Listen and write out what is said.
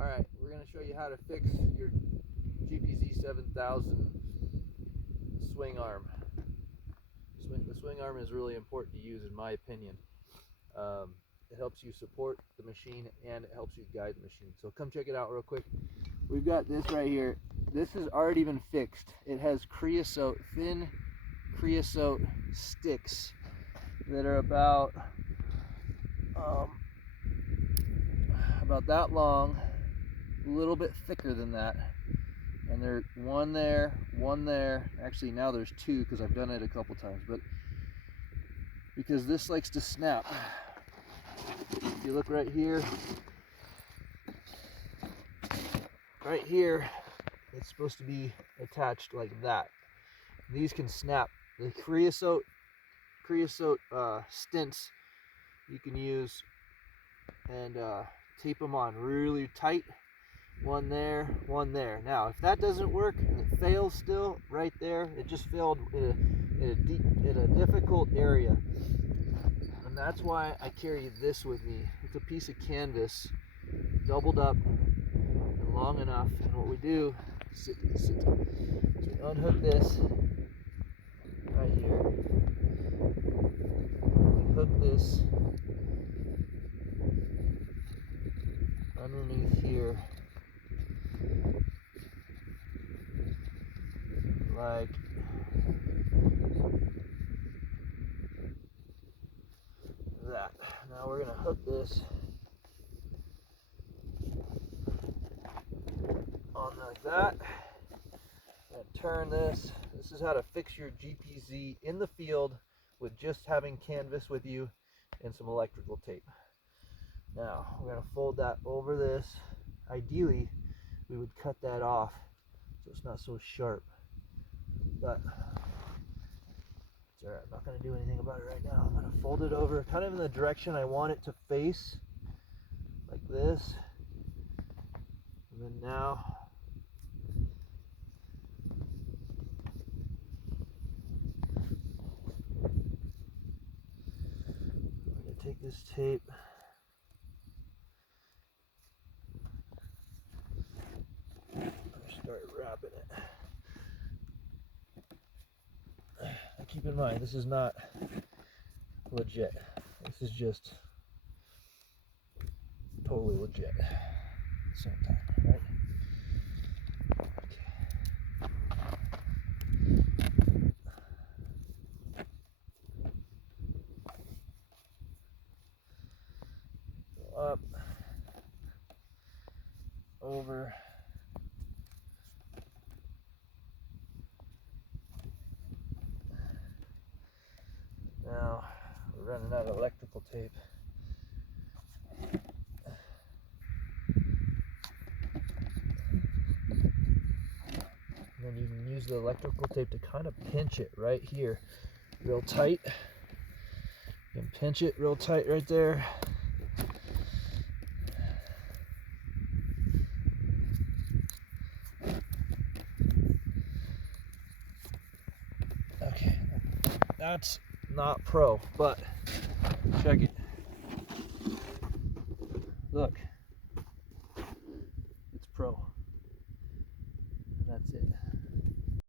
Alright, we're going to show you how to fix your GPZ 7000 swing arm. The swing arm is really important to use in my opinion. It helps you support the machine and it helps you guide the machine. So come check it out real quick. We've got this right here. This has already been fixed. It has creosote, thin creosote sticks that are about that long, a little bit thicker than that, and there's one there, actually now there's two because I've done it a couple times, but because this likes to snap. If you look right here, it's supposed to be attached like that. These can snap. The creosote stints you can use and tape them on really tight. One there, one there. Now, if that doesn't work and it fails still right there, it just failed in a difficult area. And that's why I carry this with me. It's a piece of canvas doubled up and long enough. And what we do is we unhook this right here. We hook this underneath here, like that. Now we're going to hook this on like that and turn this. This is how to fix your GPZ in the field with just having canvas with you and some electrical tape. Now we're going to fold that over this. Ideally we would cut that off so it's not so sharp, but it's alright. I'm not going to do anything about it right now. I'm going to fold it over kind of in the direction I want it to face, like this. And then now I'm going to take this tape and start wrapping it. Now keep in mind, this is not legit. This is just totally legit at the same time, right? Go up, over, now we're running out of electrical tape. And then you can use the electrical tape to kind of pinch it right here real tight. You can pinch it real tight right there. Okay, that's not pro, but check it. Look.